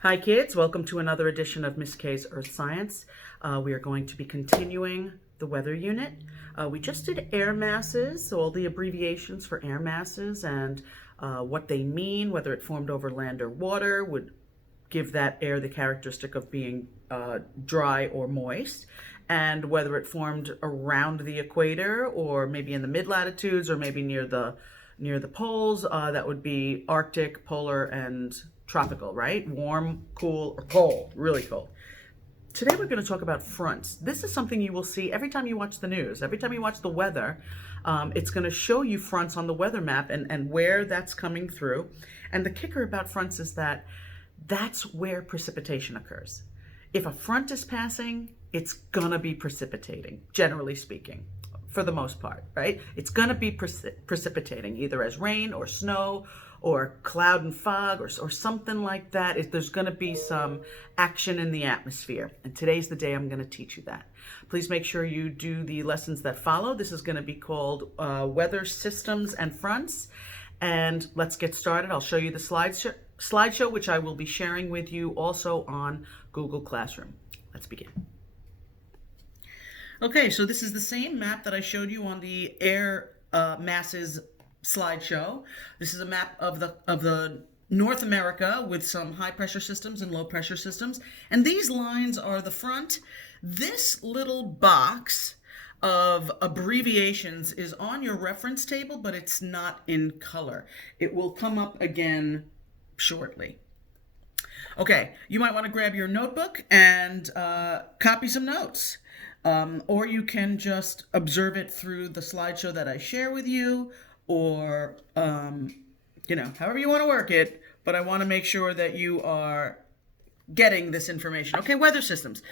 Hi kids, welcome to another edition of Miss K's Earth Science. We are going to be continuing the weather unit. We just did air masses, so all the abbreviations for air masses and what they mean, whether it formed over land or water, would give that air the characteristic of being dry or moist, and whether it formed around the equator or maybe in the mid-latitudes or maybe near the poles, that would be Arctic, polar, and tropical, right? Warm, cool, or cold, really cold. Today we're going to talk about fronts. This is something you will see every time you watch the news, every time you watch the weather. It's going to show you fronts on the weather map and where that's coming through. And the kicker about fronts is that that's where precipitation occurs. If a front is passing, it's going to be precipitating, generally speaking, for the most part, right? It's going to be precipitating either as rain or snow or cloud and fog or something like that. There's going to be some action in the atmosphere. And today's the day I'm going to teach you that. Please make sure you do the lessons that follow. This is going to be called Weather Systems and Fronts. And let's get started. I'll show you the slideshow, which I will be sharing with you also on Google Classroom. Let's begin. Okay, so this is the same map that I showed you on the air masses slideshow. This is a map of the North America with some high pressure systems and low pressure systems. And these lines are the front. This little box of abbreviations is on your reference table, but it's not in color. It will come up again shortly. Okay, you might want to grab your notebook and copy some notes. Or you can just observe it through the slideshow that I share with you, or, however you want to work it. But I want to make sure that you are getting this information. Okay, weather systems.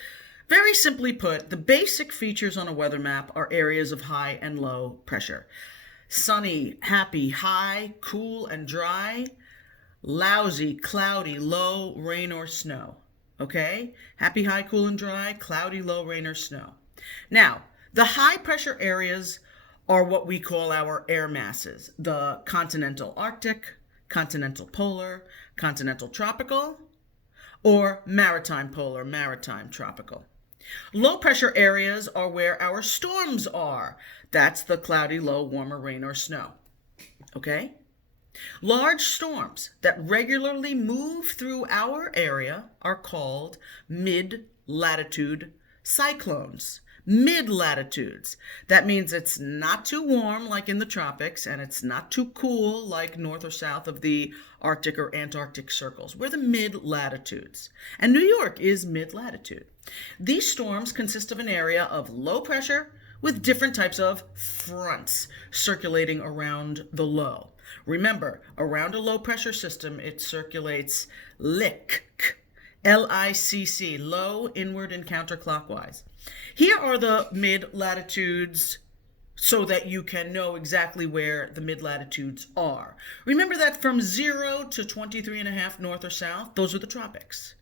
Very simply put, the basic features on a weather map are areas of high and low pressure. Sunny, happy, high, cool and dry. Lousy, cloudy, low, rain or snow. Okay? Happy, high, cool and dry, cloudy, low, rain or snow. Now, the high pressure areas are what we call our air masses. The continental Arctic, continental polar, continental tropical, or maritime polar, maritime tropical. Low pressure areas are where our storms are. That's the cloudy, low, warmer, rain or snow. Okay? Large storms that regularly move through our area are called mid-latitude cyclones. Mid-latitudes. That means it's not too warm like in the tropics, and it's not too cool like north or south of the Arctic or Antarctic circles. We're the mid-latitudes. And New York is mid-latitude. These storms consist of an area of low pressure with different types of fronts circulating around the low. Remember, around a low pressure system, it circulates LICC, L-I-C-C, low, inward, and counterclockwise. Here are the mid-latitudes so that you can know exactly where the mid-latitudes are. Remember that from 0 to 23.5 north or south, those are the tropics.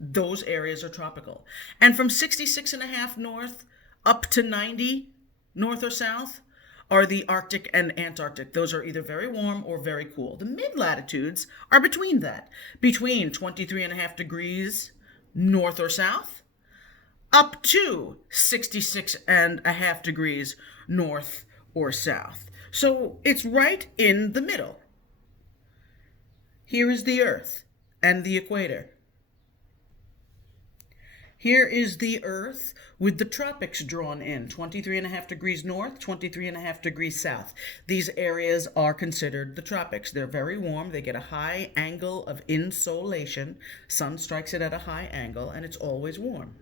Those areas are tropical. And from 66.5 north up to 90 north or south are the Arctic and Antarctic. Those are either very warm or very cool. The mid-latitudes are between that, between 23.5 degrees north or south up to 66.5 degrees north or south. So it's right in the middle. Here is the Earth and the equator. Here is the Earth with the tropics drawn in, 23.5 degrees north, 23.5 degrees south. These areas are considered the tropics. They're very warm. They get a high angle of insolation. Sun strikes it at a high angle, and it's always warm.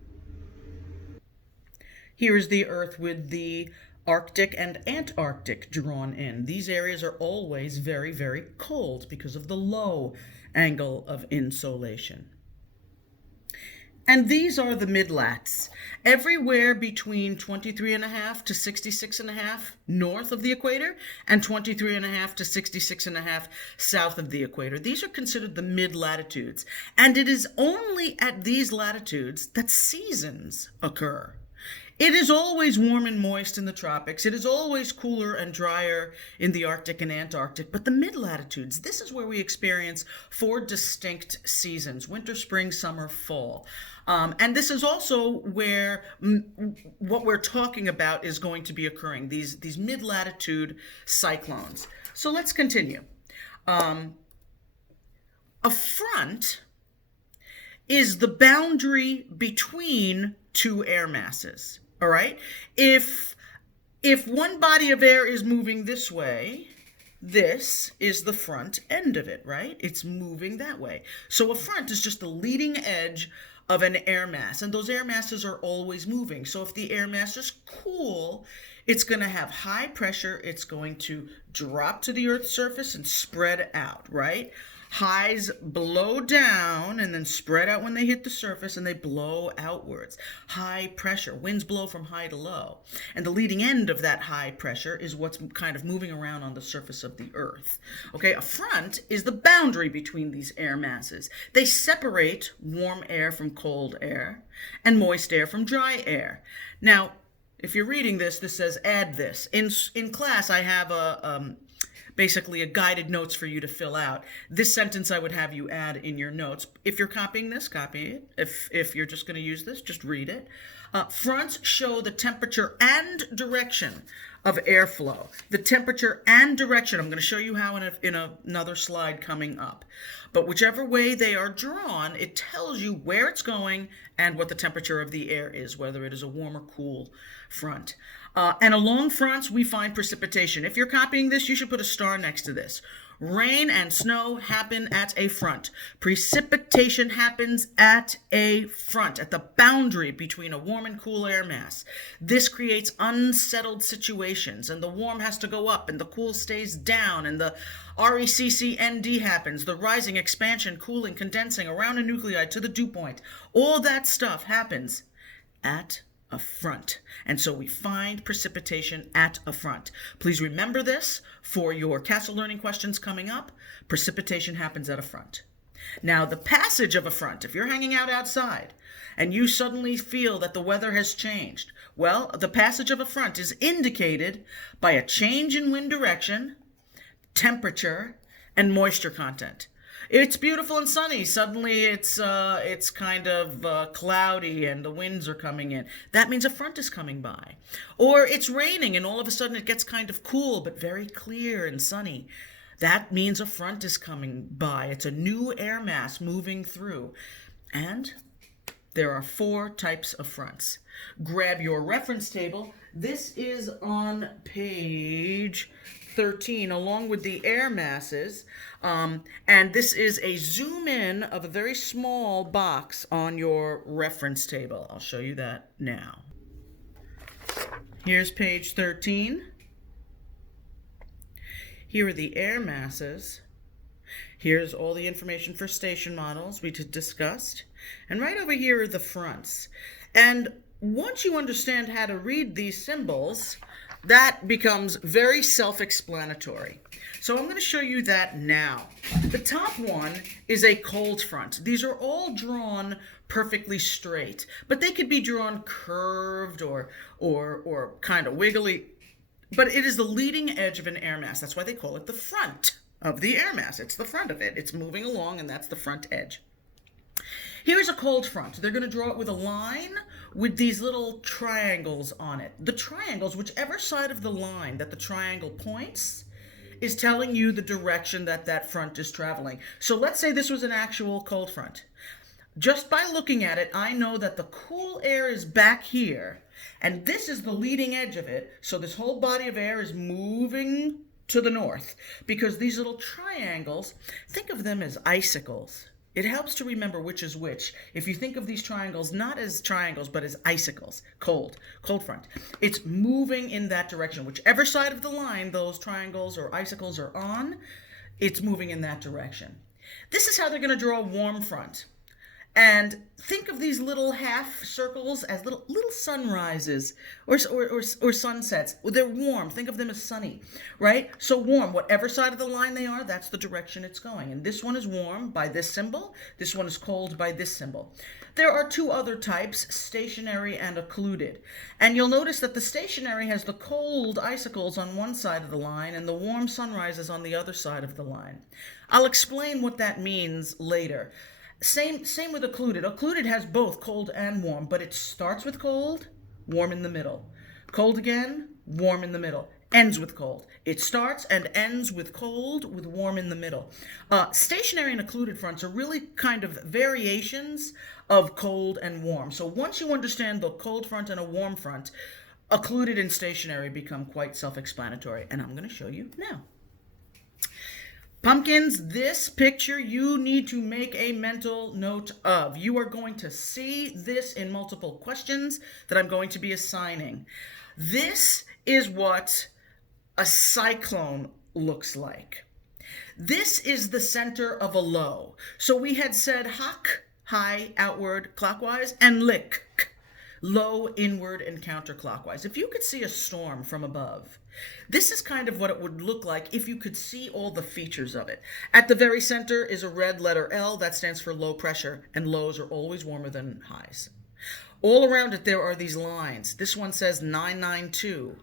Here is the Earth with the Arctic and Antarctic drawn in. These areas are always very, very cold because of the low angle of insolation. And these are the mid-lats, everywhere between 23.5 to 66.5 north of the equator and 23.5 to 66.5 south of the equator. These are considered the mid-latitudes. And it is only at these latitudes that seasons occur. It is always warm and moist in the tropics. It is always cooler and drier in the Arctic and Antarctic. But the mid-latitudes, this is where we experience four distinct seasons: winter, spring, summer, fall. And this is also where what we're talking about is going to be occurring, these mid-latitude cyclones. So let's continue. A front is the boundary between two air masses. All right? If one body of air is moving this way, this is the front end of it, right? It's moving that way. So a front is just the leading edge of an air mass, and those air masses are always moving. So if the air mass is cool, it's going to have high pressure. It's going to drop to the Earth's surface and spread out, right? Highs blow down and then spread out when they hit the surface, and they blow outwards. High pressure. Winds blow from high to low. And the leading end of that high pressure is what's kind of moving around on the surface of the Earth. Okay, a front is the boundary between these air masses. They separate warm air from cold air and moist air from dry air. Now, if you're reading this, this says add this. In class, I have basically a guided notes for you to fill out. This sentence I would have you add in your notes. If you're copying this, copy it. If you're just going to use this, just read it. Fronts show the temperature and direction of airflow. The temperature and direction. I'm going to show you how in another slide coming up. But whichever way they are drawn, it tells you where it's going and what the temperature of the air is, whether it is a warm or cool front. And along fronts, we find precipitation. If you're copying this, you should put a star next to this. Rain and snow happen at a front. Precipitation happens at a front, at the boundary between a warm and cool air mass. This creates unsettled situations, and the warm has to go up, and the cool stays down, and the RECCND happens, the rising, expansion, cooling, condensing around a nuclei to the dew point. All that stuff happens at a front. And so we find precipitation at a front. Please remember this for your Castle Learning questions coming up. Precipitation happens at a front. Now, the passage of a front, if you're hanging out outside and you suddenly feel that the weather has changed, well, the passage of a front is indicated by a change in wind direction, temperature, and moisture content. It's beautiful and sunny. Suddenly it's kind of cloudy and the winds are coming in. That means a front is coming by. Or it's raining and all of a sudden it gets kind of cool but very clear and sunny. That means a front is coming by. It's a new air mass moving through. And there are four types of fronts. Grab your reference table. This is on page 13, along with the air masses. And this is a zoom in of a very small box on your reference table. I'll show you that now. Here's page 13. Here are the air masses. Here's all the information for station models we discussed. And right over here are the fronts. And once you understand how to read these symbols, that becomes very self-explanatory. So I'm going to show you that now. The top one is a cold front. These are all drawn perfectly straight, but they could be drawn curved or kind of wiggly. But it is the leading edge of an air mass. That's why they call it the front of the air mass. It's the front of it. It's moving along, and that's the front edge. Here's a cold front. They're going to draw it with a line with these little triangles on it. The triangles, whichever side of the line that the triangle points, is telling you the direction that that front is traveling. So let's say this was an actual cold front. Just by looking at it, I know that the cool air is back here, and this is the leading edge of it. So this whole body of air is moving to the north, because these little triangles, think of them as icicles. It helps to remember which is which. If you think of these triangles not as triangles, but as icicles, cold front. It's moving in that direction. Whichever side of the line those triangles or icicles are on, it's moving in that direction. This is how they're going to draw a warm front. And think of these little half circles as little sunrises or sunsets. They're warm. Think of them as sunny, right? So warm, whatever side of the line they are, that's the direction it's going. And this one is warm by this symbol. This one is cold by this symbol. There are two other types, stationary and occluded. And you'll notice that the stationary has the cold icicles on one side of the line and the warm sunrises on the other side of the line. I'll explain what that means later. Same with occluded. Occluded has both cold and warm, but it starts with cold, warm in the middle. Cold again, warm in the middle. Ends with cold. It starts and ends with cold with warm in the middle. Stationary and occluded fronts are really kind of variations of cold and warm. So once you understand the cold front and a warm front, occluded and stationary become quite self-explanatory. And I'm going to show you now. Pumpkins, this picture you need to make a mental note of. You are going to see this in multiple questions that I'm going to be assigning. This is what a cyclone looks like. This is the center of a low. So we had said hak, high, outward, clockwise, and lik, low, inward, and counterclockwise. If you could see a storm from above, this is kind of what it would look like if you could see all the features of it. At the very center is a red letter L. That stands for low pressure, and lows are always warmer than highs. All around it there are these lines. This one says 992,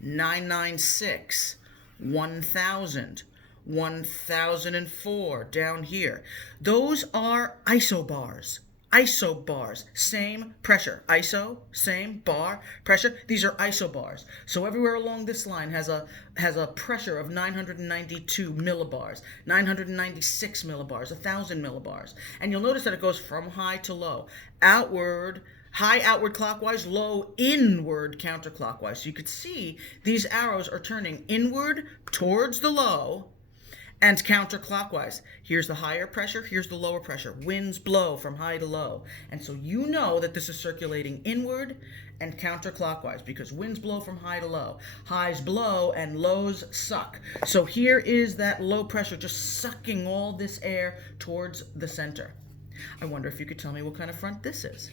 996, 1000, 1004 down here. Those are isobars. Isobars, same pressure. Iso, same, bar, pressure. These are isobars. So everywhere along this line has a pressure of 992 millibars, 996 millibars, 1000 millibars. And you'll notice that it goes from high to low. Outward, high outward clockwise, low inward counterclockwise. So you could see these arrows are turning inward towards the low and counterclockwise. Here's the higher pressure, here's the lower pressure. Winds blow from high to low. And so you know that this is circulating inward and counterclockwise because winds blow from high to low. Highs blow and lows suck. So here is that low pressure just sucking all this air towards the center. I wonder if you could tell me what kind of front this is.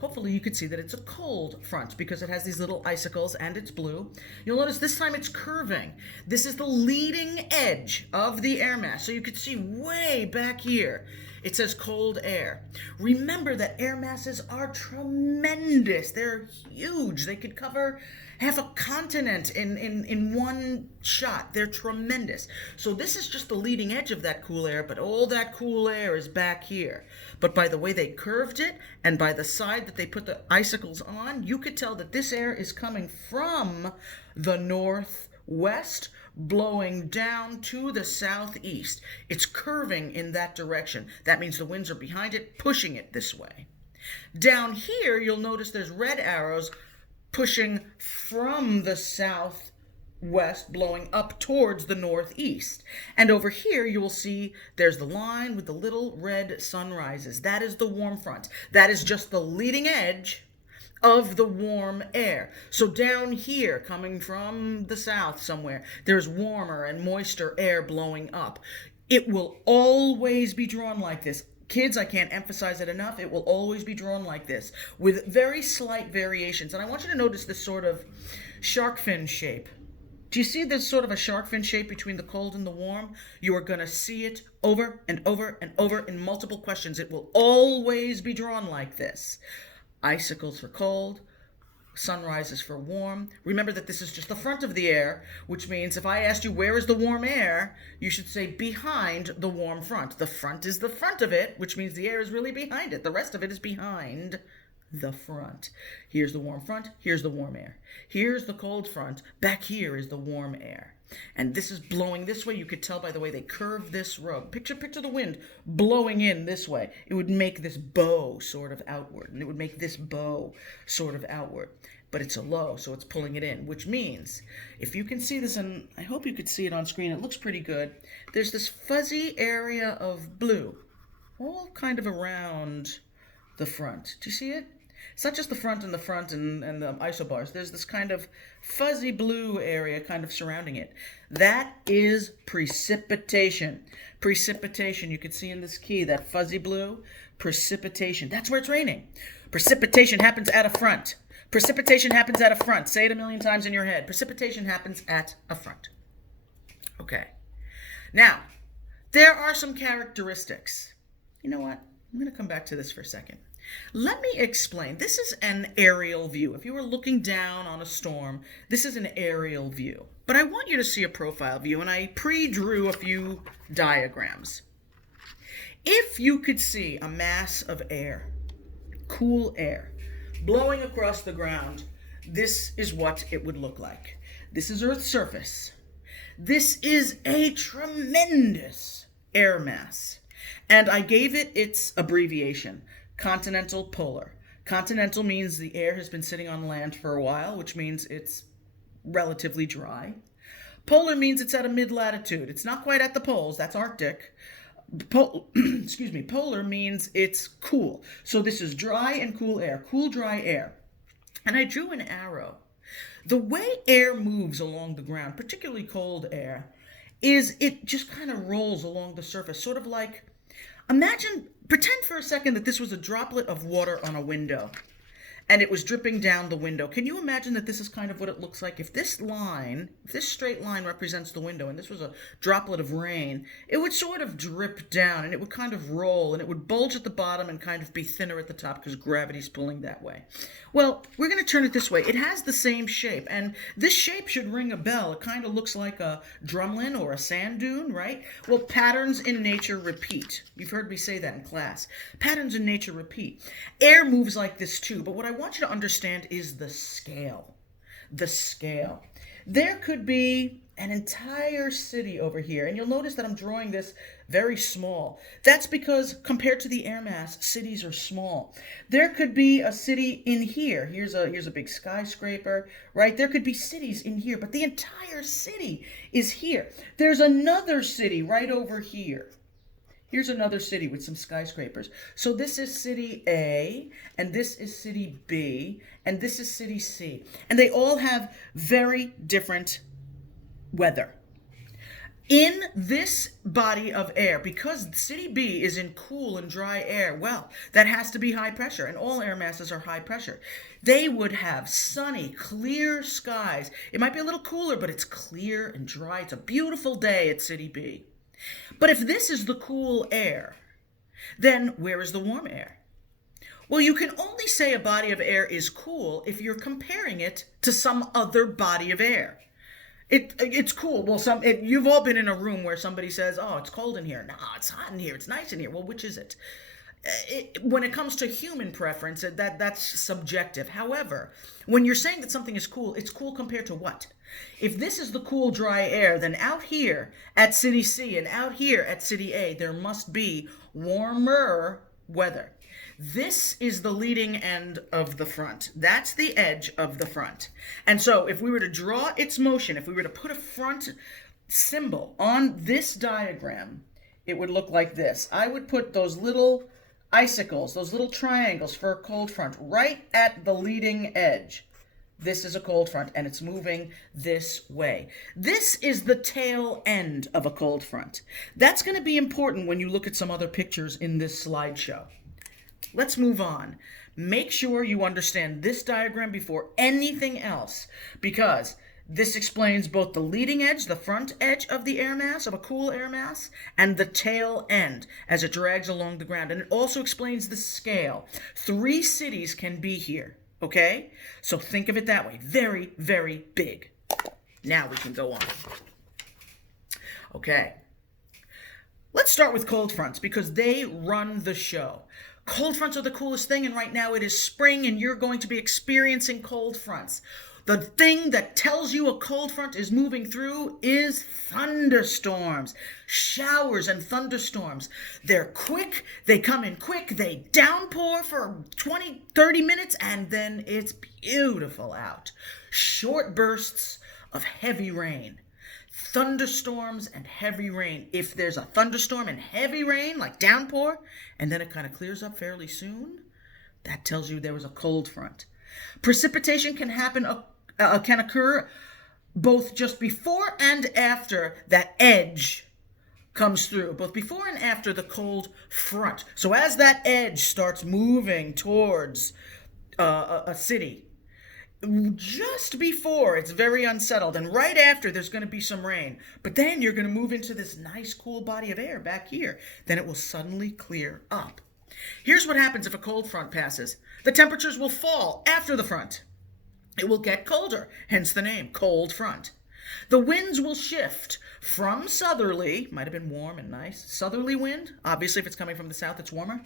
Hopefully you could see that it's a cold front because it has these little icicles and it's blue. You'll notice this time it's curving. This is the leading edge of the air mass. So you could see way back here, it says cold air. Remember that air masses are tremendous. They're huge. They could cover half a continent in one shot. They're tremendous. So this is just the leading edge of that cool air, but all that cool air is back here. But by the way they curved it and by the side that they put the icicles on, you could tell that this air is coming from the northwest, blowing down to the southeast. It's curving in that direction. That means the winds are behind it, pushing it this way. Down here, you'll notice there's red arrows pushing from the southwest, blowing up towards the northeast. And over here, you will see there's the line with the little red sunrises. That is the warm front. That is just the leading edge of the warm air. So down here, coming from the south somewhere, there's warmer and moister air blowing up. It will always be drawn like this. Kids, I can't emphasize it enough. It will always be drawn like this with very slight variations. And I want you to notice this sort of shark fin shape. Do you see this sort of a shark fin shape between the cold and the warm? You are going to see it over and over and over in multiple questions. It will always be drawn like this. Icicles for cold, sunrises for warm. Remember that this is just the front of the air, which means if I asked you where is the warm air, you should say behind the warm front. The front is the front of it, which means the air is really behind it. The rest of it is behind the front. Here's the warm front, here's the warm air. Here's the cold front, back here is the warm air. And this is blowing this way. You could tell by the way they curve this rope. Picture the wind blowing in this way. It would make this bow sort of outward, and it would make this bow sort of outward. But it's a low, so it's pulling it in, which means, if you can see this, and I hope you could see it on screen, it looks pretty good. There's this fuzzy area of blue, all kind of around the front. Do you see it? It's not just the front and the isobars. There's this kind of fuzzy blue area kind of surrounding it. That is precipitation. Precipitation. You can see in this key, that fuzzy blue, precipitation. That's where it's raining. Precipitation happens at a front. Precipitation happens at a front. Say it a million times in your head. Precipitation happens at a front. Okay. Now, there are some characteristics. You know what? I'm going to come back to this for a second. Let me explain. This is an aerial view. If you were looking down on a storm, this is an aerial view. But I want you to see a profile view, and I pre-drew a few diagrams. If you could see a mass of air, cool air, blowing across the ground, this is what it would look like. This is Earth's surface. This is a tremendous air mass. And I gave it its abbreviation, continental polar. Continental means the air has been sitting on land for a while, which means it's relatively dry. Polar means it's at a mid-latitude. It's not quite at the poles, that's Arctic. Polar means it's cool. So this is dry and cool air, cool, dry air. And I drew an arrow. The way air moves along the ground, particularly cold air, is it just kind of rolls along the surface, sort of like, pretend for a second that this was a droplet of water on a window, and it was dripping down the window. Can you imagine that this is kind of what it looks like? If this straight line represents the window, and this was a droplet of rain, it would sort of drip down, and it would kind of roll, and it would bulge at the bottom and kind of be thinner at the top because gravity's pulling that way. Well, we're going to turn it this way. It has the same shape, and this shape should ring a bell. It kind of looks like a drumlin or a sand dune, right? Well, patterns in nature repeat. You've heard me say that in class. Patterns in nature repeat. Air moves like this too, but what I want you to understand is the scale. The scale. There could be an entire city over here, and you'll notice that I'm drawing this very small. That's because compared to the air mass, cities are small. There could be a city in here. Here's a big skyscraper, right? There could be cities in here, but the entire city is here. There's another city right over here. Here's another city with some skyscrapers. So this is city A, and this is city B, and this is city C. And they all have very different weather. In this body of air, because city B is in cool and dry air, well, that has to be high pressure, and all air masses are high pressure. They would have sunny, clear skies. It might be a little cooler, but it's clear and dry. It's a beautiful day at city B. But if this is the cool air, then where is the warm air? Well, you can only say a body of air is cool if you're comparing it to some other body of air. It's cool. Well, you've all been in a room where somebody says, oh, it's cold in here. No, it's hot in here. It's nice in here. Well, which is it? When it comes to human preference, that's subjective. However, when you're saying that something is cool, it's cool compared to what? If this is the cool, dry air, then out here at city C and out here at city A, there must be warmer weather. This is the leading end of the front. That's the edge of the front. And so if we were to draw its motion, if we were to put a front symbol on this diagram, it would look like this. I would put those little icicles, those little triangles for a cold front right at the leading edge. This is a cold front, and it's moving this way. This is the tail end of a cold front. That's going to be important when you look at some other pictures in this slideshow. Let's move on. Make sure you understand this diagram before anything else, because this explains both the leading edge, the front edge of the air mass, of a cool air mass, and the tail end as it drags along the ground. And it also explains the scale. 3 cities can be here. Okay? So think of it that way. Very, very big. Now we can go on. Okay. Let's start with cold fronts because they run the show. Cold fronts are the coolest thing, and right now it is spring and you're going to be experiencing cold fronts. The thing that tells you a cold front is moving through is thunderstorms, showers and thunderstorms. They're quick, they come in quick, they downpour for 20, 30 minutes, and then it's beautiful out. Short bursts of heavy rain. Thunderstorms and heavy rain. If there's a thunderstorm and heavy rain, like downpour, and then it kind of clears up fairly soon, That tells you there was a cold front. Precipitation can occur both just before and after that edge comes through, both before and after the cold front. So as that edge starts moving towards a city, just before it's very unsettled, and right after there's going to be some rain, but then you're going to move into this nice cool body of air back here. Then it will suddenly clear up. Here's what happens if a cold front passes. The temperatures will fall after the front. It will get colder, hence the name, cold front. The winds will shift from southerly, might have been warm and nice, southerly wind, obviously if it's coming from the south it's warmer,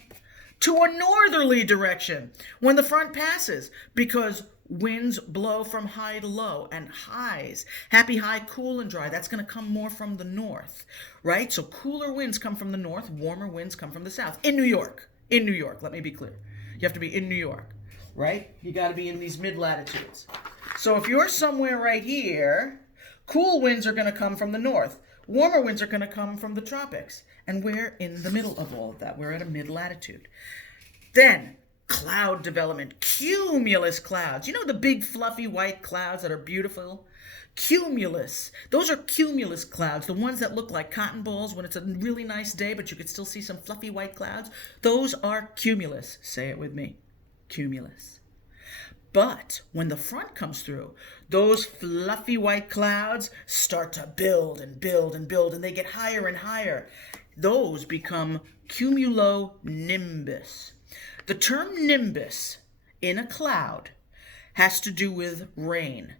to a northerly direction when the front passes, because winds blow from high to low, and highs, happy high, cool and dry, that's going to come more from the north, right? So cooler winds come from the north, warmer winds come from the south. In New York, let me be clear. You have to be in New York, right? You got to be in these mid-latitudes. So if you're somewhere right here, cool winds are going to come from the north. Warmer winds are going to come from the tropics. And we're in the middle of all of that. We're at a mid-latitude. Then, cloud development. Cumulus clouds. You know the big fluffy white clouds that are beautiful? Cumulus. Those are cumulus clouds, the ones that look like cotton balls when it's a really nice day, but you could still see some fluffy white clouds. Those are cumulus. Say it with me. Cumulus. But when the front comes through, those fluffy white clouds start to build and build and build, and they get higher and higher. Those become cumulonimbus. The term nimbus in a cloud has to do with rain.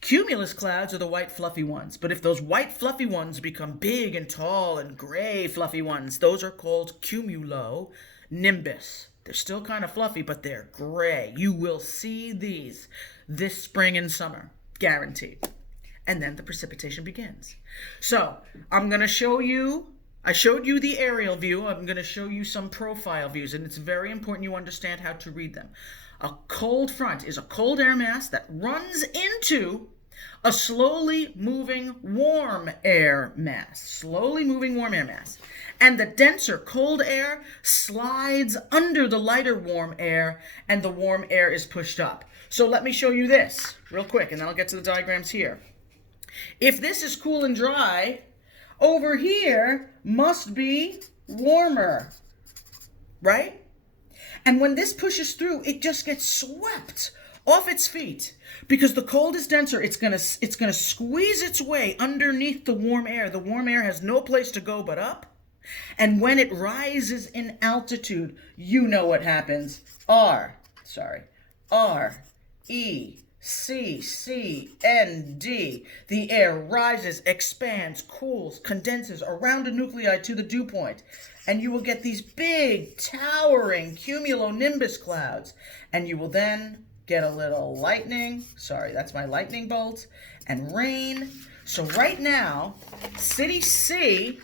Cumulus clouds are the white fluffy ones, but if those white fluffy ones become big and tall and gray fluffy ones, those are called cumulonimbus. They're still kind of fluffy, but they're gray. You will see these this spring and summer, guaranteed. And then the precipitation begins. So I'm going to show you, I showed you the aerial view. I'm going to show you some profile views, and it's very important you understand how to read them. A cold front is a cold air mass that runs into a slowly moving warm air mass. Slowly moving warm air mass. And the denser cold air slides under the lighter warm air, and the warm air is pushed up. So let me show you this real quick, and then I'll get to the diagrams here. If this is cool and dry, over here must be warmer, right? And when this pushes through, it just gets swept off its feet because the cold is denser. It's gonna squeeze its way underneath the warm air. The warm air has no place to go but up. And when it rises in altitude, you know what happens. R, E, C, C, N, D. The air rises, expands, cools, condenses around a nuclei to the dew point. And you will get these big, towering cumulonimbus clouds. And you will then get a little lightning. Sorry, that's my lightning bolt. And rain. So right now, City C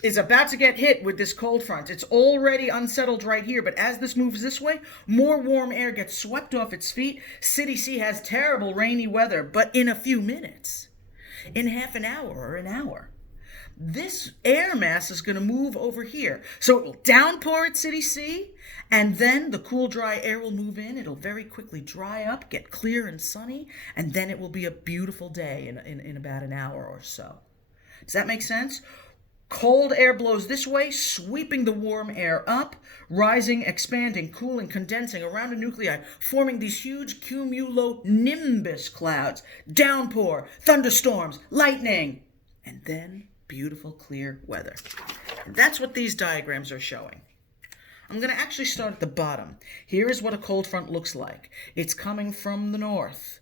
is about to get hit with this cold front. It's already unsettled right here, but as this moves this way, more warm air gets swept off its feet. City C has terrible rainy weather, but in a few minutes, in half an hour or an hour, this air mass is going to move over here. So it will downpour at City C, and then the cool, dry air will move in. It'll very quickly dry up, get clear and sunny, and then it will be a beautiful day in about an hour or so. Does that make sense? Cold air blows this way, sweeping the warm air up, rising, expanding, cooling, condensing around a nuclei, forming these huge cumulonimbus clouds, downpour, thunderstorms, lightning, and then beautiful clear weather. And that's what these diagrams are showing. I'm going to actually start at the bottom. Here is what a cold front looks like. It's coming from the north.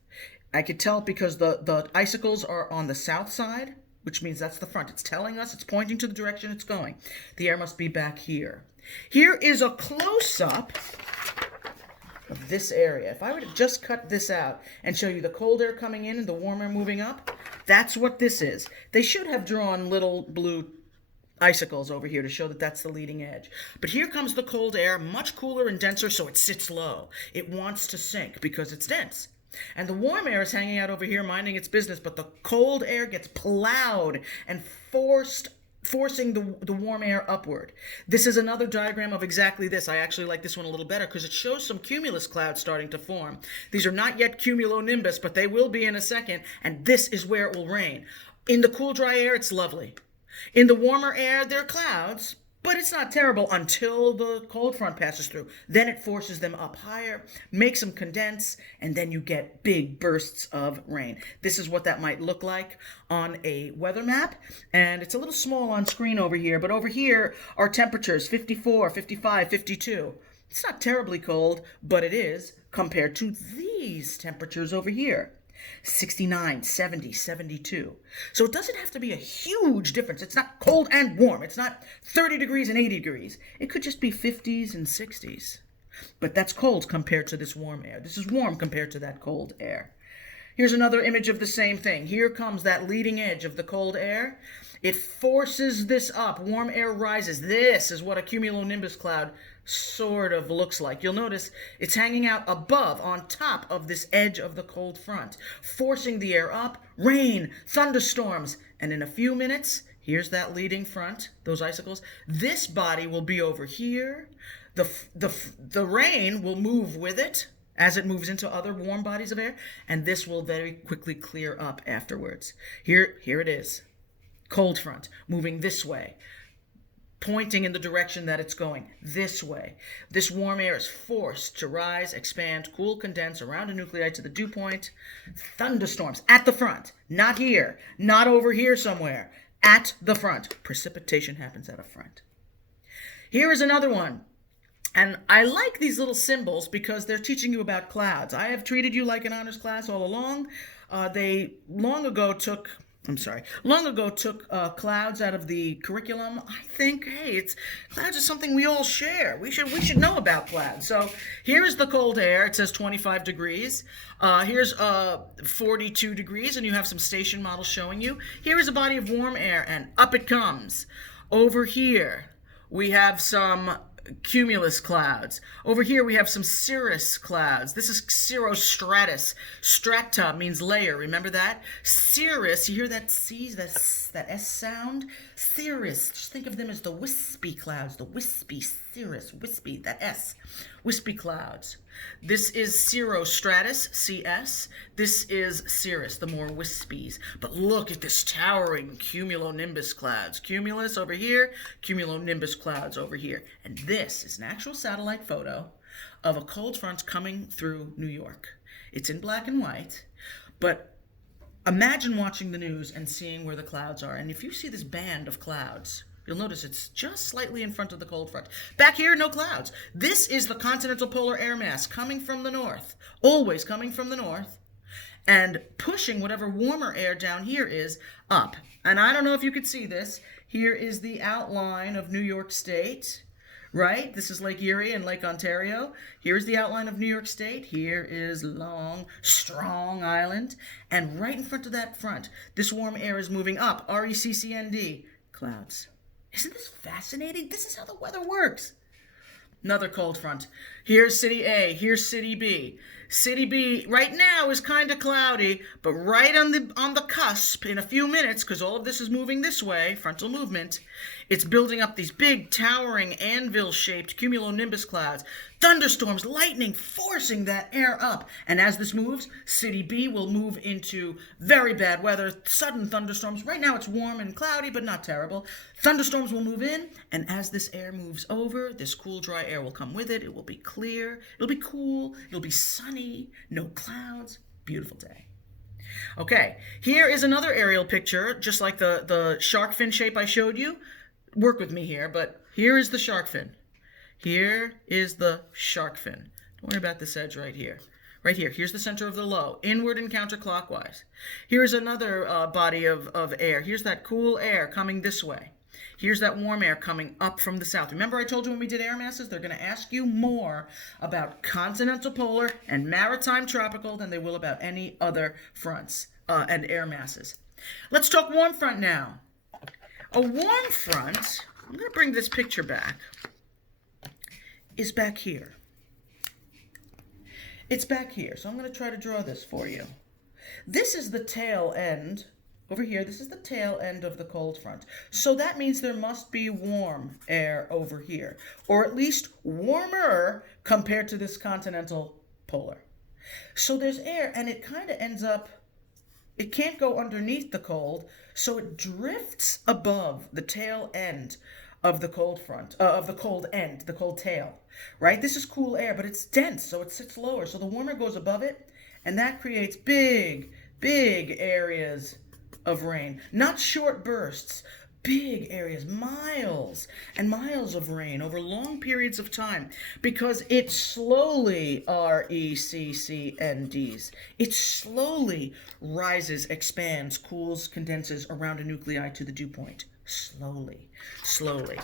I could tell because the icicles are on the south side, which means that's the front. It's telling us, it's pointing to the direction it's going. The air must be back here. Here is a close-up of this area. If I were to just cut this out and show you the cold air coming in and the warm air moving up, that's what this is. They should have drawn little blue icicles over here to show that that's the leading edge. But here comes the cold air, much cooler and denser, so it sits low. It wants to sink because it's dense. And the warm air is hanging out over here minding its business, but the cold air gets plowed and forced forcing the warm air upward. This is another diagram of exactly this. I actually like this one a little better because it shows some cumulus clouds starting to form. These are not yet cumulonimbus, but they will be in a second, and this is where it will rain. In the cool, dry air, it's lovely. In the warmer air, there are clouds, but it's not terrible until the cold front passes through. Then it forces them up higher, makes them condense, and then you get big bursts of rain. This is what that might look like on a weather map. And it's a little small on screen over here, but over here are temperatures 54, 55, 52. It's not terribly cold, but it is compared to these temperatures over here. 69, 70, 72. So it doesn't have to be a huge difference. It's not cold and warm. It's not 30 degrees and 80 degrees. It could just be 50s and 60s. But that's cold compared to this warm air. This is warm compared to that cold air. Here's another image of the same thing. Here comes that leading edge of the cold air. It forces this up. Warm air rises. This is what a cumulonimbus cloud sort of looks like. You'll notice it's hanging out above, on top of this edge of the cold front, forcing the air up, rain, thunderstorms, and in a few minutes, here's that leading front, those icicles. This body will be over here. The rain will move with it as it moves into other warm bodies of air, and this will very quickly clear up afterwards. Here it is. Cold front moving this way, pointing in the direction that it's going, this way. This warm air is forced to rise, expand, cool, condense around a nuclei to the dew point. Thunderstorms at the front, not here, not over here somewhere, at the front. Precipitation happens at a front. Here is another one. And I like these little symbols because they're teaching you about clouds. I have treated you like an honors class all along. They long ago took clouds out of the curriculum. I think, hey, clouds is something we all share. We should know about clouds. So here is the cold air. It says 25 degrees. Here's 42 degrees, and you have some station models showing you. Here is a body of warm air, and up it comes. Over here, we have some cumulus clouds. Over here we have some cirrus clouds. This is cirrostratus. Strata means layer. Remember that? Cirrus, you hear that C, that S sound? Cirrus. Just think of them as the wispy clouds. The wispy, cirrus, wispy, that S. Wispy clouds. This is cirrostratus, CS. This is cirrus, the more wispies. But look at this towering cumulonimbus clouds. Cumulus over here, cumulonimbus clouds over here. And this is an actual satellite photo of a cold front coming through New York. It's in black and white, but imagine watching the news and seeing where the clouds are. And if you see this band of clouds, you'll notice it's just slightly in front of the cold front. Back here, no clouds. This is the continental polar air mass coming from the north, always coming from the north, and pushing whatever warmer air down here is up. And I don't know if you could see this. Here is the outline of New York State, right? This is Lake Erie and Lake Ontario. Here's the outline of New York State. Here is Long, Strong Island. And right in front of that front, this warm air is moving up. RECCND, clouds. Isn't this fascinating? This is how the weather works. Another cold front. Here's City A. Here's City B. City B right now is kind of cloudy, but right on the cusp in a few minutes, because all of this is moving this way, frontal movement, it's building up these big, towering, anvil-shaped cumulonimbus clouds. Thunderstorms, lightning, forcing that air up. And as this moves, City B will move into very bad weather, sudden thunderstorms. Right now it's warm and cloudy, but not terrible. Thunderstorms will move in, and as this air moves over, this cool, dry air will come with it. It will be clear. It'll be cool. It'll be sunny. No clouds. Beautiful day. Okay, here is another aerial picture, just like the shark fin shape I showed you. Work with me here, but here is the shark fin. Here is the shark fin. Don't worry about this edge right here. Right here. Here's the center of the low. Inward and counterclockwise. Here's another body of air. Here's that cool air coming this way. Here's that warm air coming up from the south. Remember I told you when we did air masses, they're going to ask you more about continental polar and maritime tropical than they will about any other fronts and air masses. Let's talk warm front now. A warm front, I'm going to bring this picture back, is back here. It's back here, so I'm going to try to draw this for you. This is the tail end over here, this is the tail end of the cold front. So that means there must be warm air over here, or at least warmer compared to this continental polar. So there's air, and it kind of ends up, it can't go underneath the cold, so it drifts above the tail end of the cold front, of the cold end, the cold tail, right? This is cool air, but it's dense, so it sits lower. So the warmer goes above it, and that creates big, big areas of rain. Not short bursts, big areas, miles and miles of rain over long periods of time, because it slowly, RECCNDs, it slowly rises, expands, cools, condenses around a nuclei to the dew point. Slowly, slowly.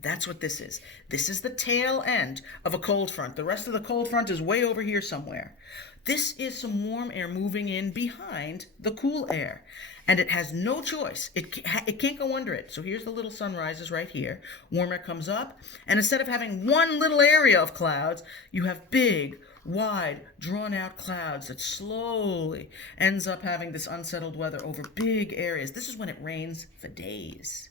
That's what this is. This is the tail end of a cold front. The rest of the cold front is way over here somewhere. This is some warm air moving in behind the cool air. And it has no choice. It can't go under it. So here's the little sunrises right here. Warm air comes up. And instead of having one little area of clouds, you have big, wide, drawn-out clouds that slowly ends up having this unsettled weather over big areas. This is when it rains for days.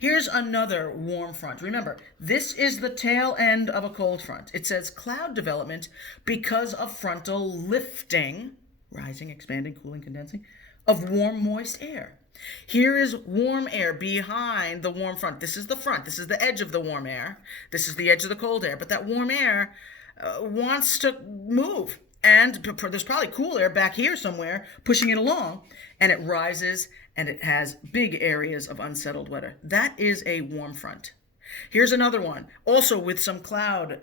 Here's another warm front. Remember, this is the tail end of a cold front. It says cloud development because of frontal lifting, rising, expanding, cooling, condensing, of warm, moist air. Here is warm air behind the warm front. This is the front. This is the edge of the warm air. This is the edge of the cold air. But that warm air wants to move. And there's probably cool air back here somewhere pushing it along. And it rises, and it has big areas of unsettled weather. That is a warm front. Here's another one, also with some cloud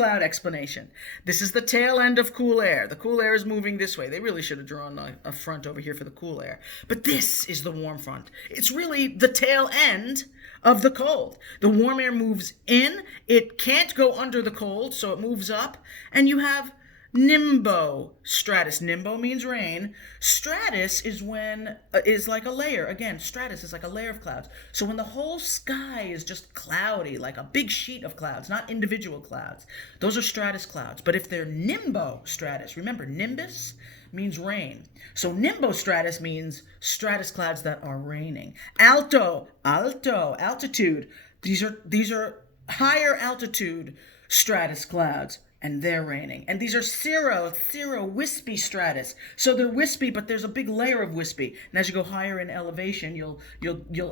explanation. This is the tail end of cool air. The cool air is moving this way. They really should have drawn a front over here for the cool air. But this is the warm front. It's really the tail end of the cold. The warm air moves in. It can't go under the cold, so it moves up. And you have nimbostratus. Nimbo means rain. Stratus is when is like a layer. Again, stratus is like a layer of clouds. So when the whole sky is just cloudy, like a big sheet of clouds, not individual clouds, those are stratus clouds. But if they're nimbostratus, remember nimbus means rain. So nimbostratus means stratus clouds that are raining. Altitude. These are higher altitude stratus clouds. And they're raining. And these are cirro wispy stratus. So they're wispy, but there's a big layer of wispy. And as you go higher in elevation, you'll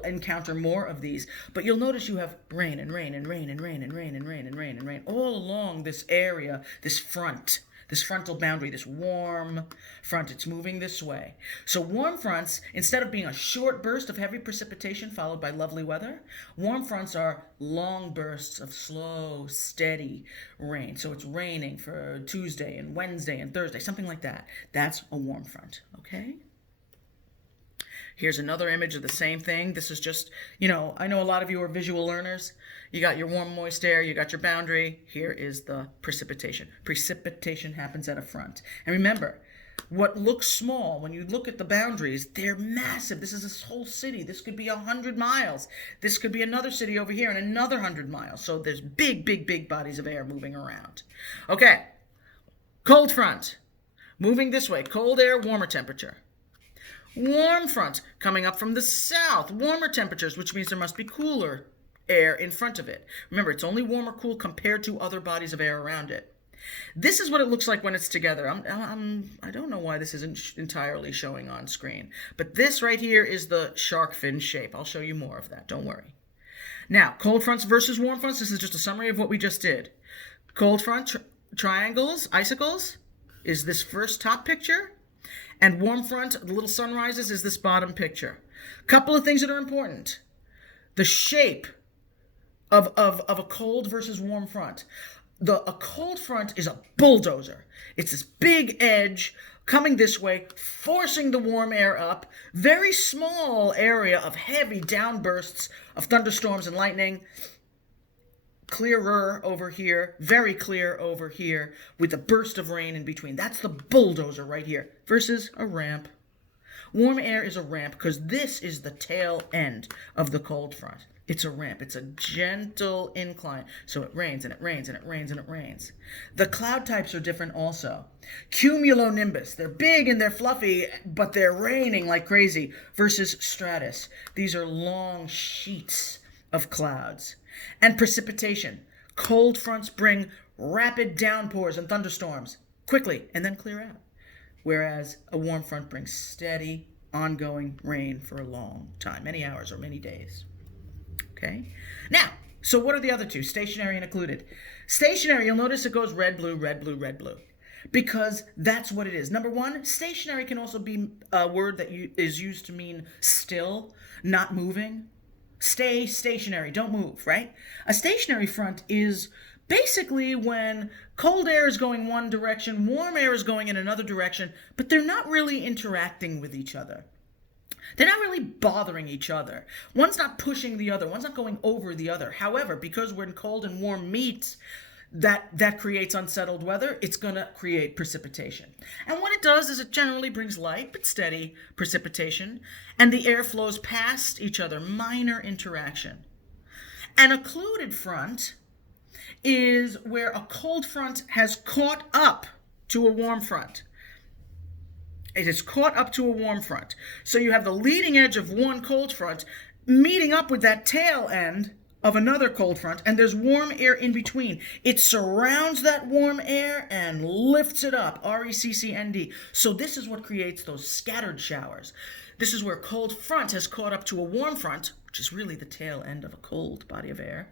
encounter more of these. But you'll notice you have rain and rain and rain and rain and rain and rain and rain and rain all along this area, this front. This frontal boundary, this warm front, it's moving this way. So warm fronts, instead of being a short burst of heavy precipitation followed by lovely weather, warm fronts are long bursts of slow, steady rain. So it's raining for Tuesday and Wednesday and Thursday, something like that. That's a warm front, okay? Here's another image of the same thing. This is just, I know a lot of you are visual learners. You got your warm, moist air. You got your boundary. Here is the precipitation. Precipitation happens at a front. And remember, what looks small, when you look at the boundaries, they're massive. This is this whole city. This could be 100 miles. This could be another city over here and another 100 miles. So there's big, big, big bodies of air moving around. Okay, cold front. Moving this way. Cold air, warmer temperature. Warm front coming up from the south, warmer temperatures, which means there must be cooler air in front of it. Remember, it's only warm or cool compared to other bodies of air around it. This is what it looks like when it's together. I don't know why this isn't entirely showing on screen, but this right here is the shark fin shape. I'll show you more of that, don't worry. Now, cold fronts versus warm fronts. This is just a summary of what we just did. Cold front triangles, icicles, is this first top picture. And warm front, the little sunrises, is this bottom picture. Couple of things that are important. The shape of a cold versus warm front. A cold front is a bulldozer. It's this big edge coming this way, forcing the warm air up. Very small area of heavy downbursts of thunderstorms and lightning. Clearer over here, very clear over here, with a burst of rain in between. That's the bulldozer right here, versus a ramp. Warm air is a ramp because this is the tail end of the cold front. It's a ramp. It's a gentle incline. So it rains and it rains and it rains and it rains. The cloud types are different also. Cumulonimbus. They're big and they're fluffy, but they're raining like crazy. Versus stratus. These are long sheets of clouds. And precipitation. Cold fronts bring rapid downpours and thunderstorms quickly and then clear out. Whereas a warm front brings steady, ongoing rain for a long time, many hours or many days. Okay. Now, so what are the other two? Stationary and occluded. Stationary, you'll notice it goes red, blue, red, blue, red, blue. Because that's what it is. Number one, stationary can also be a word that is used to mean still, not moving. Stay stationary, don't move, right? A stationary front is basically when cold air is going one direction, warm air is going in another direction, but they're not really interacting with each other. They're not really bothering each other. One's not pushing the other. One's not going over the other. However, because when cold and warm meet, that creates unsettled weather, it's going to create precipitation. And what it does is it generally brings light but steady precipitation, and the air flows past each other, minor interaction. An occluded front is where a cold front has caught up to a warm front. It is caught up to a warm front. So you have the leading edge of one cold front meeting up with that tail end of another cold front, and there's warm air in between. It surrounds that warm air and lifts it up, RECCND. So this is what creates those scattered showers. This is where cold front has caught up to a warm front, which is really the tail end of a cold body of air.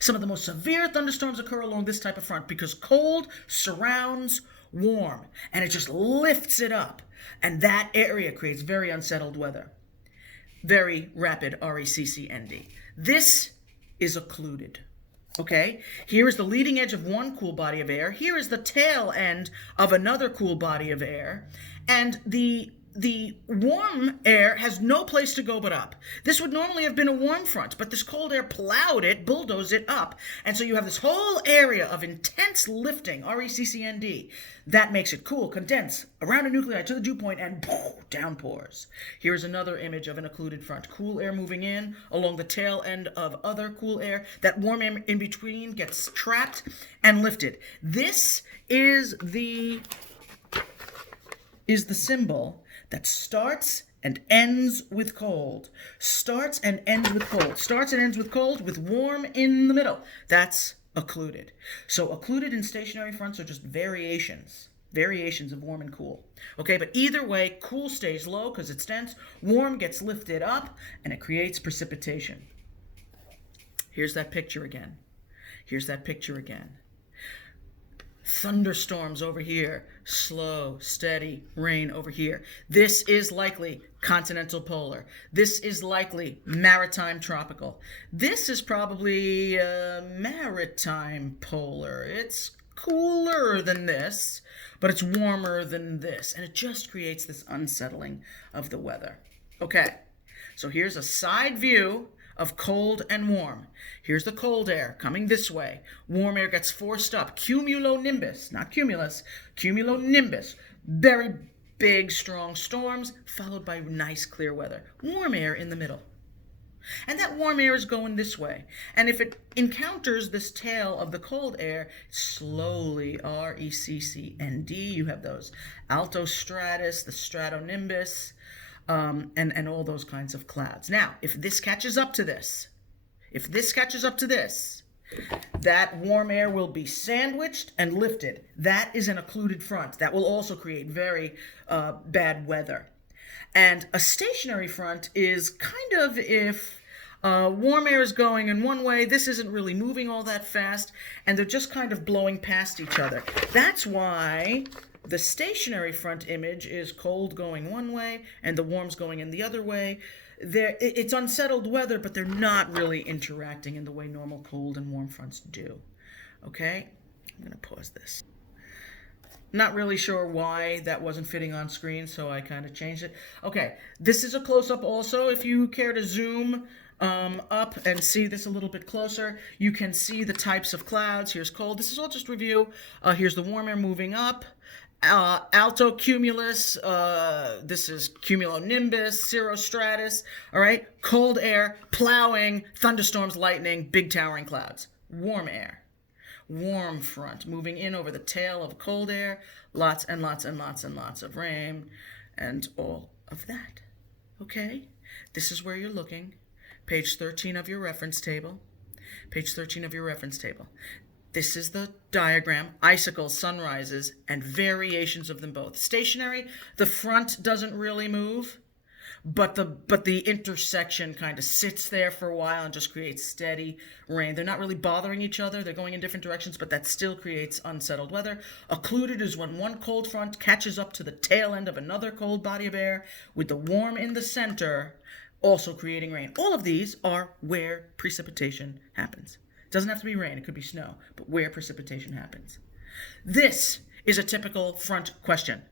Some of the most severe thunderstorms occur along this type of front because cold surrounds warm, and it just lifts it up. And that area creates very unsettled weather. Very rapid RECCND. This is occluded. Okay? Here is the leading edge of one cool body of air. Here is the tail end of another cool body of air. And the warm air has no place to go but up. This would normally have been a warm front, but this cold air plowed it, bulldozed it up. And so you have this whole area of intense lifting, RECCND. That makes it cool, condense around a nuclei to the dew point, and downpours. Here's another image of an occluded front. Cool air moving in along the tail end of other cool air. That warm air in between gets trapped and lifted. This is the symbol that starts and ends with cold. Starts and ends with cold. Starts and ends with cold with warm in the middle. That's occluded. So occluded and stationary fronts are just variations of warm and cool. Okay, but either way, cool stays low because it's dense. Warm gets lifted up and it creates precipitation. Here's that picture again. Here's that picture again. Thunderstorms over here, slow, steady rain over here. This is likely continental polar. This is likely maritime tropical. This is probably maritime polar. It's cooler than this, but it's warmer than this. And it just creates this unsettling of the weather. Okay, so here's a side view of cold and warm. Here's the cold air coming this way. Warm air gets forced up. Cumulonimbus, not cumulus, cumulonimbus. Very big, strong storms, followed by nice, clear weather. Warm air in the middle. And that warm air is going this way. And if it encounters this tail of the cold air, slowly, RECCND, you have those altostratus, the stratonimbus, and all those kinds of clouds. Now, if this catches up to this, that warm air will be sandwiched and lifted. That is an occluded front. That will also create very bad weather. And a stationary front is kind of if warm air is going in one way, this isn't really moving all that fast, and they're just kind of blowing past each other. That's why the stationary front image is cold going one way and the warm's going in the other way. It's unsettled weather, but they're not really interacting in the way normal cold and warm fronts do. Okay? I'm going to pause this. Not really sure why that wasn't fitting on screen, so I kind of changed it. Okay, this is a close-up also. If you care to zoom up and see this a little bit closer, you can see the types of clouds. Here's cold. This is all just review. Here's the warm air moving up. alto cumulus, this is cumulonimbus, cirrostratus, all right? Cold air, plowing, thunderstorms, lightning, big towering clouds. Warm air, warm front, moving in over the tail of cold air, lots and lots and lots and lots of rain, and all of that, okay? This is where you're looking. Page 13 of your reference table. Page 13 of your reference table. This is the diagram, icicles, sunrises, and variations of them both. Stationary, the front doesn't really move, but the intersection kind of sits there for a while and just creates steady rain. They're not really bothering each other. They're going in different directions, but that still creates unsettled weather. Occluded is when one cold front catches up to the tail end of another cold body of air, with the warm in the center also creating rain. All of these are where precipitation happens. It doesn't have to be rain, it could be snow, but where precipitation happens. This is a typical front question.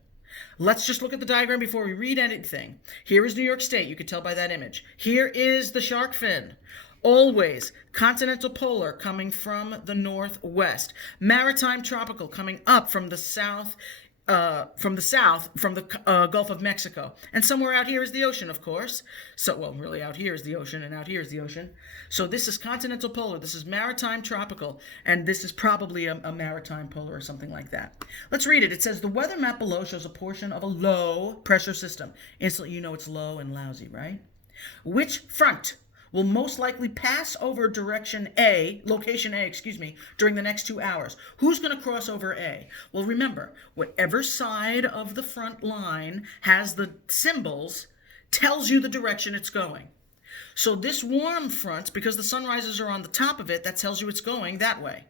Let's just look at the diagram before we read anything. Here is New York State, you can tell by that image. Here is the shark fin. Always continental polar coming from the northwest. Maritime tropical coming up from the south, from the Gulf of Mexico. And somewhere out here is the ocean, of course. So, well, really out here is the ocean, and out here is the ocean. So this is continental polar, this is maritime tropical, and this is probably a maritime polar or something like that. Let's read it. It says, the weather map below shows a portion of a low pressure system. Instantly you know it's low and lousy, right? Which front will most likely pass over location A, during the next 2 hours? Who's going to cross over A? Well, remember, whatever side of the front line has the symbols tells you the direction it's going. So this warm front, because the sunrises are on the top of it, that tells you it's going that way.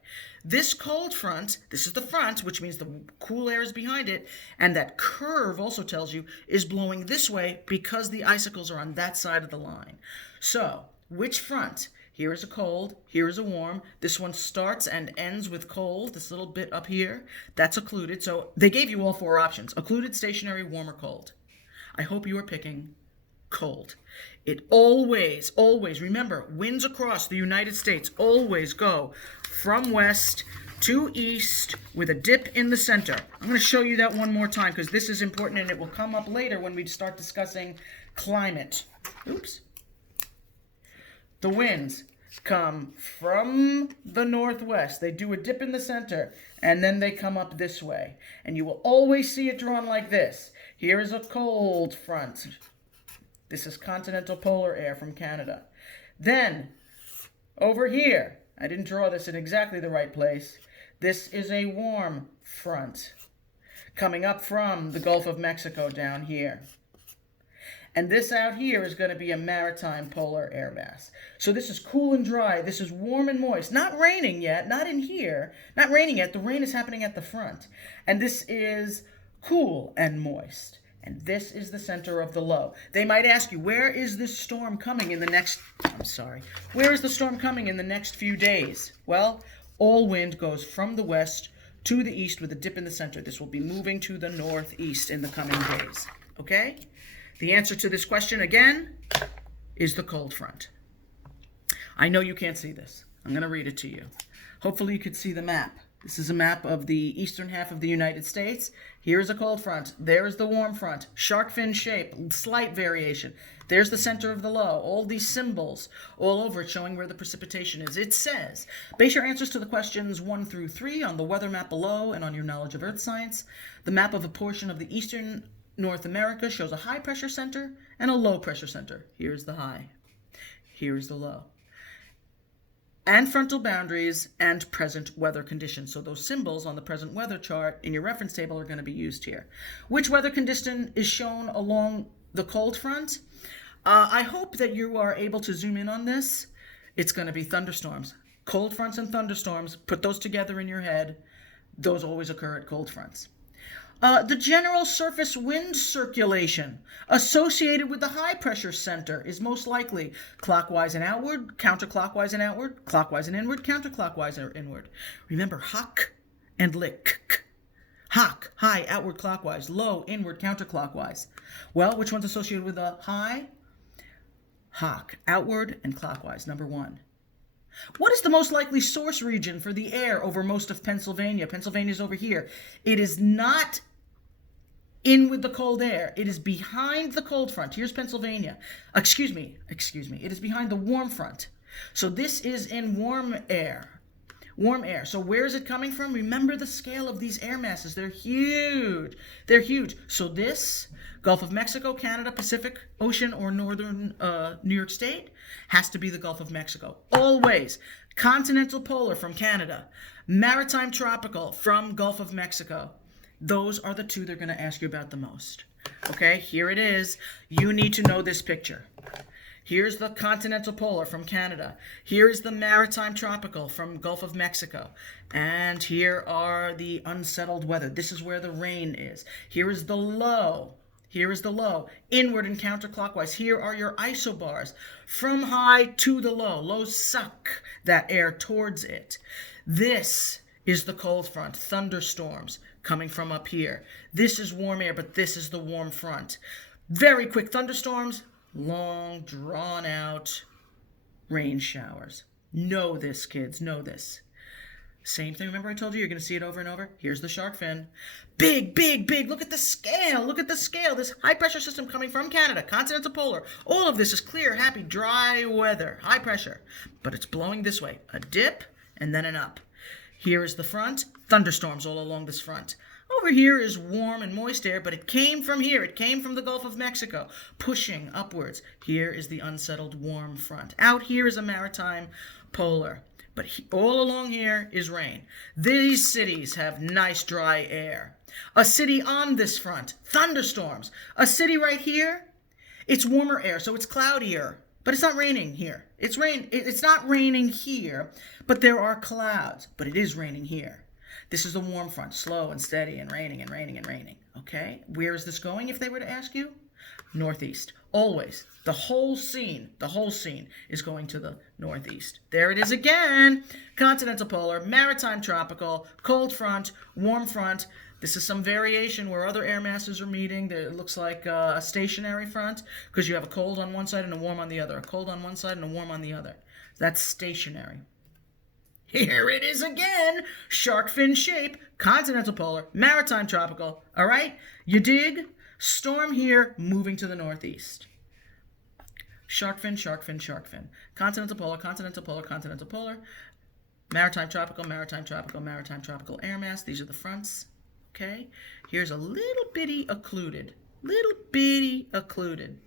This cold front, this is the front, which means the cool air is behind it, and that curve also tells you is blowing this way because the icicles are on that side of the line. So, which front? Here is a cold, here is a warm. This one starts and ends with cold, this little bit up here. That's occluded. So they gave you all 4 options: occluded, stationary, warm, or cold. I hope you are picking cold. It always, remember, winds across the United States always go from west to east with a dip in the center. I'm going to show you that one more time because this is important and it will come up later when we start discussing climate. Oops. The winds come from the northwest. They do a dip in the center, and then they come up this way. And you will always see it drawn like this. Here is a cold front. This is continental polar air from Canada. Then, over here, I didn't draw this in exactly the right place. This is a warm front coming up from the Gulf of Mexico down here. And this out here is going to be a maritime polar air mass. So this is cool and dry. This is warm and moist. Not raining yet. Not in here. Not raining yet. The rain is happening at the front. And this is cool and moist. And this is the center of the low. They might ask you, where is this storm coming in the next... Where is the storm coming in the next few days? Well, all wind goes from the west to the east with a dip in the center. This will be moving to the northeast in the coming days. Okay? The answer to this question, again, is the cold front. I know you can't see this. I'm going to read it to you. Hopefully you could see the map. This is a map of the eastern half of the United States. Here's a cold front. There's the warm front. Shark fin shape, slight variation. There's the center of the low. All these symbols all over it showing where the precipitation is. It says, base your answers to the questions 1 through 3 on the weather map below and on your knowledge of earth science. The map of a portion of the eastern North America shows a high pressure center and a low pressure center. Here's the high. Here's the low. And frontal boundaries and present weather conditions. So those symbols on the present weather chart in your reference table are going to be used here. Which weather condition is shown along the cold front? I hope that you are able to zoom in on this. It's going to be thunderstorms. Cold fronts and thunderstorms, put those together in your head. Those always occur at cold fronts. The general surface wind circulation associated with the high pressure center is most likely clockwise and outward, counterclockwise and outward, clockwise and inward, counterclockwise and inward. Remember, hock and lick. Hock, high, outward clockwise, low, inward, counterclockwise. Well, which one's associated with the high? Hock, outward and clockwise, number 1. What is the most likely source region for the air over most of Pennsylvania? Pennsylvania's over here. It is not in with the cold air. It is behind the cold front. Here's Pennsylvania. Excuse me. It is behind the warm front. So this is in warm air. Warm air. So where is it coming from? Remember the scale of these air masses. They're huge. They're huge. So this, Gulf of Mexico, Canada, Pacific Ocean, or northern New York State, has to be the Gulf of Mexico. Always. Continental polar from Canada. Maritime tropical from Gulf of Mexico. Those are the two they're going to ask you about the most. Okay, here it is. You need to know this picture. Here's the continental polar from Canada. Here is the maritime tropical from Gulf of Mexico. And here are the unsettled weather. This is where the rain is. Here is the low. Here is the low. Inward and counterclockwise. Here are your isobars. From high to the low. Lows suck that air towards it. This is the cold front. Thunderstorms coming from up here. This is warm air, but this is the warm front. Very quick thunderstorms. Long, drawn-out rain showers. Know this, kids. Know this. Same thing. Remember I told you you're going to see it over and over? Here's the shark fin. Big, big, big. Look at the scale. Look at the scale. This high-pressure system coming from Canada, continental polar. All of this is clear, happy, dry weather. High pressure. But it's blowing this way. A dip and then an up. Here is the front. Thunderstorms all along this front. Over here is warm and moist air, but it came from here. It came from the Gulf of Mexico, pushing upwards. Here is the unsettled warm front. Out here is a maritime polar. But all along here is rain. These cities have nice dry air. A city on this front, thunderstorms. A city right here, it's warmer air, so it's cloudier. But it's not raining here. It's not raining here, but there are clouds. But it is raining here. This is the warm front, slow and steady and raining and raining and raining. Okay? Where is this going if they were to ask you? Northeast. Always. The whole scene is going to the northeast. There it is again. Continental polar, maritime tropical, cold front, warm front. This is some variation where other air masses are meeting. It looks like a stationary front because you have a cold on one side and a warm on the other. A cold on one side and a warm on the other. That's stationary. Here it is again. Shark fin shape, continental polar, maritime tropical. All right? You dig? Storm here, moving to the northeast. Shark fin, shark fin, shark fin. Continental polar, continental polar, continental polar. Maritime tropical, maritime tropical, maritime tropical air mass. These are the fronts. Okay? Here's a little bitty occluded. Little bitty occluded.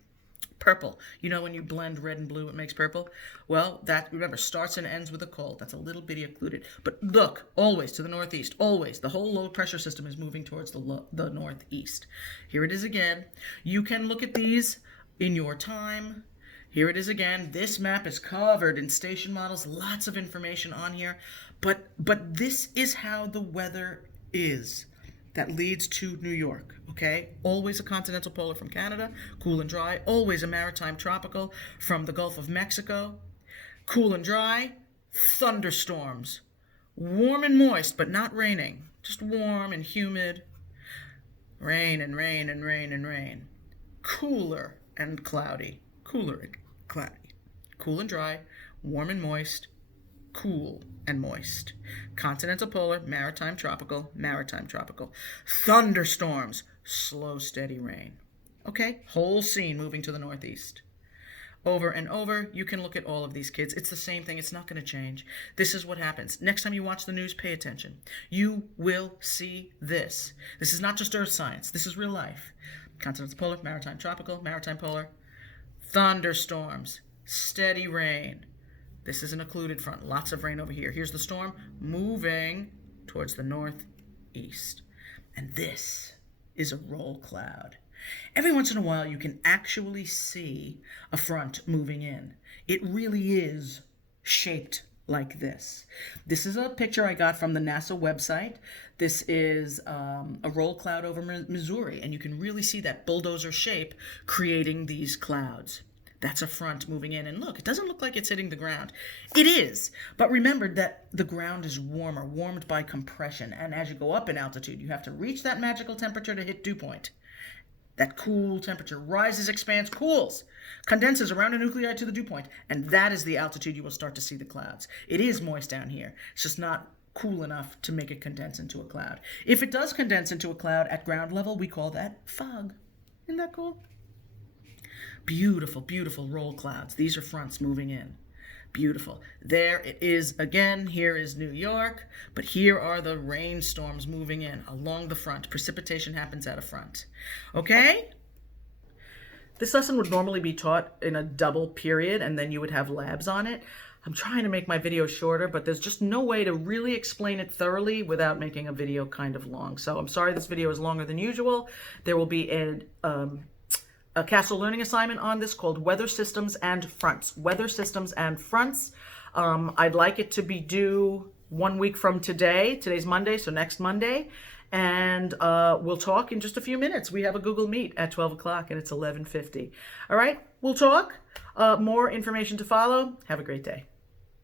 Purple. You know when you blend red and blue, it makes purple? Well, that, remember, starts and ends with a cold. That's a little bitty occluded. But look, always to the northeast. Always. The whole low pressure system is moving towards the northeast. Here it is again. You can look at these in your time. Here it is again. This map is covered in station models. Lots of information on here. But this is how the weather is that leads to New York, okay? Always a continental polar from Canada, cool and dry. Always a maritime tropical from the Gulf of Mexico, cool and dry. Thunderstorms, warm and moist, but not raining. Just warm and humid. Rain and rain and rain and rain. Cooler and cloudy. Cooler and cloudy. Cool and dry, warm and moist, cool and moist. Continental polar, maritime tropical, maritime tropical. Thunderstorms, slow, steady rain. Okay, whole scene moving to the northeast. Over and over, you can look at all of these, kids. It's the same thing. It's not going to change. This is what happens. Next time you watch the news, pay attention. You will see this. This is not just earth science. This is real life. Continental polar, maritime tropical, maritime polar. Thunderstorms, steady rain. This is an occluded front. Lots of rain over here. Here's the storm moving towards the northeast. And this is a roll cloud. Every once in a while, you can actually see a front moving in. It really is shaped like this. This is a picture I got from the NASA website. This is a roll cloud over Missouri, and you can really see that bulldozer shape creating these clouds. That's a front moving in. And look, it doesn't look like it's hitting the ground. It is. But remember that the ground is warmer, warmed by compression. And as you go up in altitude, you have to reach that magical temperature to hit dew point. That cool temperature rises, expands, cools, condenses around a nuclei to the dew point. And that is the altitude you will start to see the clouds. It is moist down here. It's just not cool enough to make it condense into a cloud. If it does condense into a cloud at ground level, we call that fog. Isn't that cool? Beautiful, beautiful roll clouds. These are fronts moving in. Beautiful. There it is again. Here is New York, but here are the rainstorms moving in along the front. Precipitation happens at a front. Okay? This lesson would normally be taught in a double period, and then you would have labs on it. I'm trying to make my video shorter, but there's just no way to really explain it thoroughly without making a video kind of long. So I'm sorry this video is longer than usual. There will be a Castle Learning assignment on this called Weather Systems and Fronts. Weather Systems and Fronts. I'd like it to be due 1 week from today. Today's Monday, so next Monday. And we'll talk in just a few minutes. We have a Google Meet at 12 o'clock and it's 11:50. All right, we'll talk. More information to follow. Have a great day.